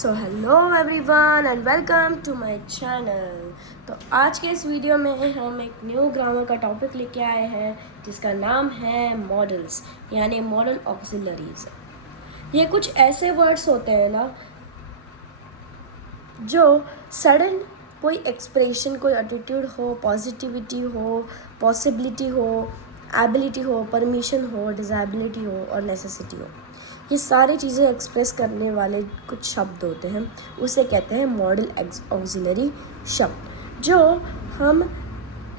So hello everyone and welcome to my channel. तो आज के इस वीडियो में हम एक न्यू ग्रामर का टॉपिक लेके आए हैं जिसका नाम है मॉडल्स यानी मॉडल ऑक्सिलरीज। ये कुछ ऐसे वर्ड्स होते हैं ना जो सडन कोई एक्सप्रेशन, कोई एटीट्यूड हो, पॉजिटिविटी हो, पॉसिबिलिटी हो, एबिलिटी हो, परमिशन हो, डिज़ाबिलिटी हो और नेसेसिटी हो, ये सारी चीज़ें एक्सप्रेस करने वाले कुछ शब्द होते हैं। उसे कहते हैं मॉडल ऑक्सिलरी शब्द, जो हम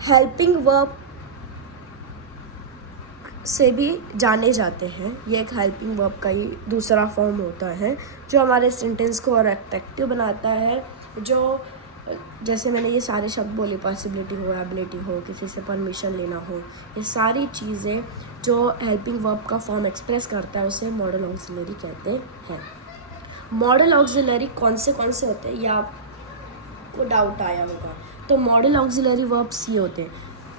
हेल्पिंग वर्ब से भी जाने जाते हैं। ये एक हेल्पिंग वर्ब का ही दूसरा फॉर्म होता है जो हमारे सेंटेंस को और अट्रैक्टिव बनाता है। जो जैसे मैंने ये सारे शब्द बोले, पॉसिबिलिटी हो, एबिलिटी हो, किसी से परमिशन लेना हो, ये सारी चीज़ें जो हेल्पिंग वर्ब का फॉर्म एक्सप्रेस करता है उसे मॉडल ऑक्सिलरी कहते हैं। मॉडल ऑक्सिलरी कौन से होते हैं, या आपको डाउट आया होगा। तो मॉडल ऑक्सिलरी वर्ब्स ये होते हैं: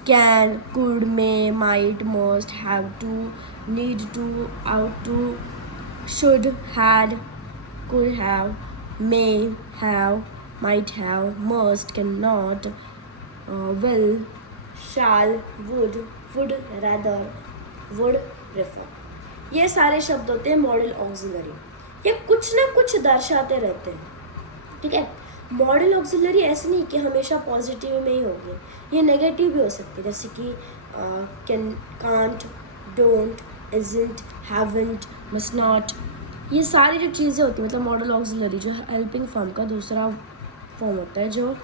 can, could, may, might, must, have to, need to, ought to, should, had, could have, may have, might have, must, cannot, will, shall, would, rather, would prefer। ये सारे शब्द होते हैं मॉडल ऑक्सिलरी। ये कुछ ना कुछ दर्शाते रहते हैं, ठीक है। मॉडल ऑक्सिलरी ऐसे नहीं कि हमेशा पॉजिटिव में ही होगी, ये नेगेटिव भी हो सकती है, जैसे कि can, can't, don't, isn't, haven't, must not. ये सारी जो चीज़ें होती हैं, मतलब मॉडल ऑक्सिलरी जो हेल्पिंग फॉर्म का दूसरा फॉर्म होता है जो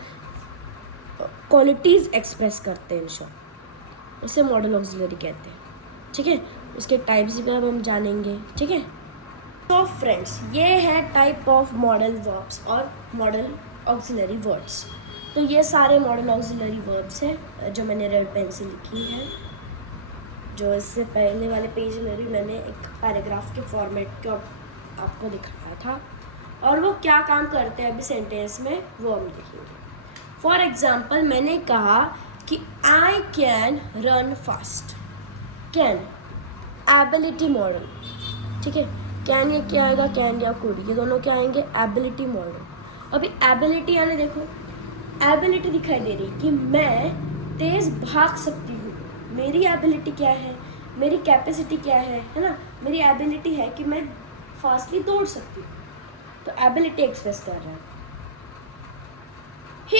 क्वालिटीज़ एक्सप्रेस करते हैं, शब्द, उसे मॉडल ऑक्सिलरी कहते हैं, ठीक है। उसके टाइप्स भी अब हम जानेंगे, ठीक है। तो फ्रेंड्स, ये है टाइप ऑफ मॉडल वर्ब्स और मॉडल ऑक्सिलरी वर्ड्स। तो ये सारे मॉडल ऑक्सिलरी वर्ब्स हैं जो मैंने रेड पेन से लिखी है, जो इससे पहले वाले पेज में भी मैंने एक पैराग्राफ के फॉर्मेट को आपको दिखाया था, और वो क्या काम करते हैं अभी सेंटेंस में वो हम देखेंगे। फॉर एग्जाम्पल, मैंने कहा कि I can run fast. Can ability model, ठीक है। कैन ये क्या आएगा, कैन या कुड, ये दोनों क्या आएंगे, एबिलिटी मॉडल। अभी एबिलिटी यानी देखो, एबिलिटी दिखाई दे रही कि मैं तेज भाग सकती हूँ। मेरी एबिलिटी क्या है, मेरी कैपेसिटी क्या है ना। मेरी एबिलिटी है कि मैं फास्टली दौड़ सकती हूँ, तो एबिलिटी एक्सप्रेस कर रहा है। ही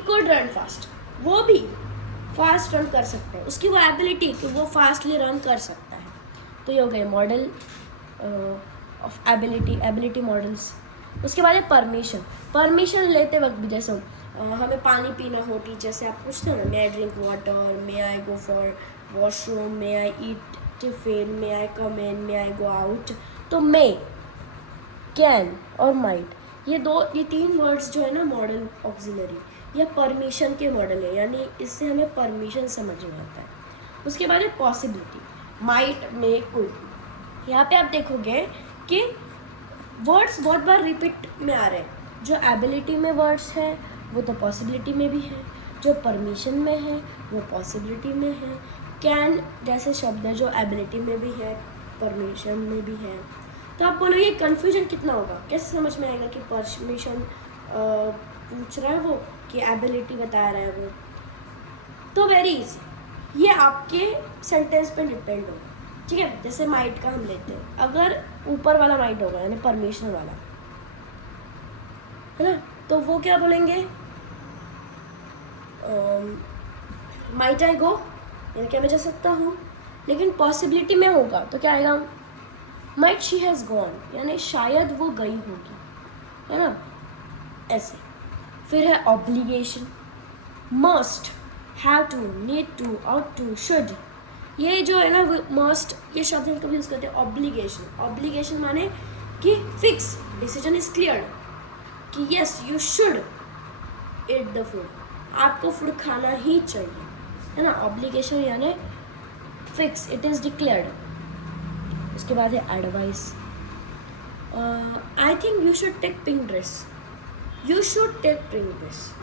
कुड रन फास्ट, वो भी फास्ट रन कर सकता है, उसकी वो एबिलिटी कि वो फास्टली रन कर सकता है। तो ये हो गए मॉडल ऑफ एबिलिटी मॉडल्स। उसके बाद है परमिशन। परमिशन लेते वक्त भी जैसे हमें पानी पीना हो, टीचर से आप पूछते हो ना, may I drink water, may I go for washroom, may I eat tiffin, may I come in, may I go out. तो मे, कैन और माइट, ये तीन वर्ड्स जो है ना मॉडल ऑक्सिलरी या परमिशन के मॉडल है, यानी इससे हमें परमिशन समझ में आता है। उसके बाद है पॉसिबिलिटी, माइट, मे, कुड। यहाँ पे आप देखोगे कि वर्ड्स बहुत बार रिपीट में आ रहे हैं। जो एबिलिटी में वर्ड्स है वो तो पॉसिबिलिटी में भी है, जो परमिशन में है वो पॉसिबिलिटी में है। कैन जैसे शब्द है जो एबिलिटी में भी है, परमिशन में भी है। तो आप बोलो ये कन्फ्यूजन कितना होगा, कैसे समझ में आएगा कि परमिशन पूछ रहा है वो कि एबिलिटी बता रहा है वो। तो वेरी इजी, ये आपके सेंटेंस पे डिपेंड होगा, ठीक है। जैसे माइट का हम लेते हैं, अगर ऊपर वाला माइट होगा यानी परमिशन वाला, है ना, तो वो क्या बोलेंगे, माइट आई गो, यानी क्या मैं जा सकता हूँ। लेकिन पॉसिबिलिटी में होगा तो क्या आएगा, माइट शी हैज़ गॉन, यानी शायद वो गई होगी, है ना, ऐसे। फिर है obligation, must, have to, need to, ought to, should. ये जो है ना मस्ट, ये शब्द हम कभी यूज़ करते हैं। ऑब्लिगेशन माने कि फिक्स, डिसीजन इज क्लियर कि yes you should eat the food, आपको फूड खाना ही चाहिए, है ना। ऑब्लिगेशन यानी फिक्स, इट इज़ डिक्लेयर्ड। उसके बाद है advice, I think you should take pink dress, you should take pink dress.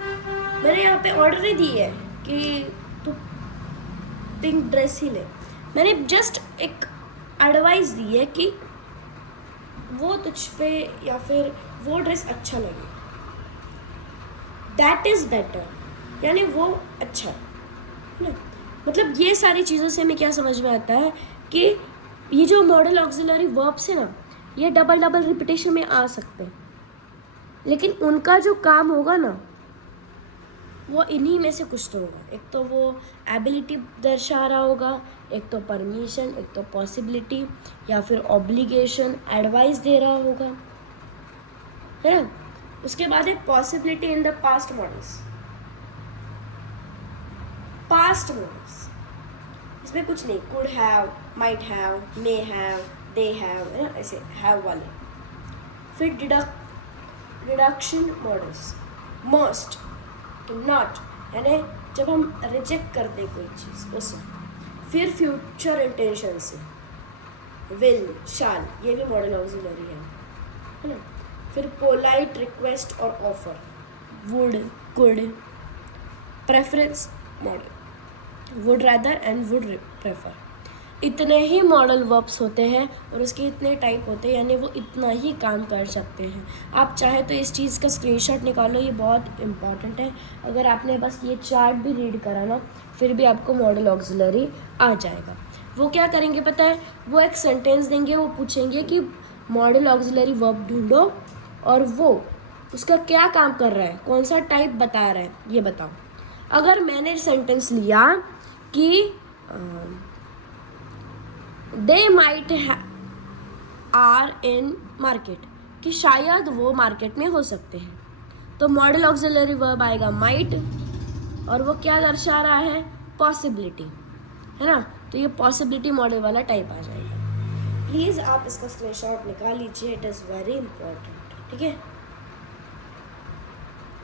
मैंने यहाँ पे ऑर्डर ही दी है कि तू पिंक ड्रेस ही ले, मैंने जस्ट एक एडवाइस दी है कि वो तुझ पे या फिर वो ड्रेस अच्छा लगे, दैट इज़ बेटर, यानी वो अच्छा है ना। मतलब ये सारी चीज़ों से हमें क्या समझ में आता है कि ये जो मॉडल ऑक्सिलरी वर्ब्स है ना, ये डबल डबल रिपीटेशन में आ सकते हैं, लेकिन उनका जो काम होगा ना वो इन्हीं में से कुछ तो होगा। एक तो वो एबिलिटी दर्शा रहा होगा, एक तो परमिशन, एक तो पॉसिबिलिटी, या फिर ऑब्लिगेशन, एडवाइस दे रहा होगा, है ना। उसके बाद है possibility in the past models. Past models इसमें कुछ नहीं, could have, might have, may have, they have, है ना, ऐसे हैव वाले। फिर डिडक्शन मॉडल्स, मस्ट, नॉट, यानी जब हम रिजेक्ट करते कोई चीज़ उस। फिर फ्यूचर इंटेंशन से विल, शाल, ये भी मॉडल ऑक्सिलरी है ना। फिर पोलाइट रिक्वेस्ट और offer, would, could. Preference model, would rather and would prefer. इतने ही मॉडल वर्ब्स होते हैं और उसके इतने टाइप होते हैं, यानी वो इतना ही काम कर सकते हैं। आप चाहे तो इस चीज़ का स्क्रीनशॉट निकालो, ये बहुत इम्पॉर्टेंट है। अगर आपने बस ये चार्ट भी रीड करा ना, फिर भी आपको मॉडल ऑक्सिलरी आ जाएगा। वो क्या करेंगे पता है, वो एक सेंटेंस देंगे, वो पूछेंगे कि मॉडल ऑक्सिलरी वर्ब ढूंढो, और वो उसका क्या काम कर रहा है, कौन सा टाइप बता रहा है, ये बताओ। अगर मैंने सेंटेंस लिया कि they might are in market, कि शायद वो मार्केट में हो सकते हैं, तो मॉडल ऑक्सिलरी वर्ब आएगा माइट, और वो क्या दर्शा रहा है, पॉसिबिलिटी, है ना। तो ये पॉसिबिलिटी मॉडल वाला टाइप आ जाएगा। प्लीज़ आप इसका स्क्रीनशॉट निकाल लीजिए, इट इज़ वेरी इंपॉर्टेंट, ठीक है।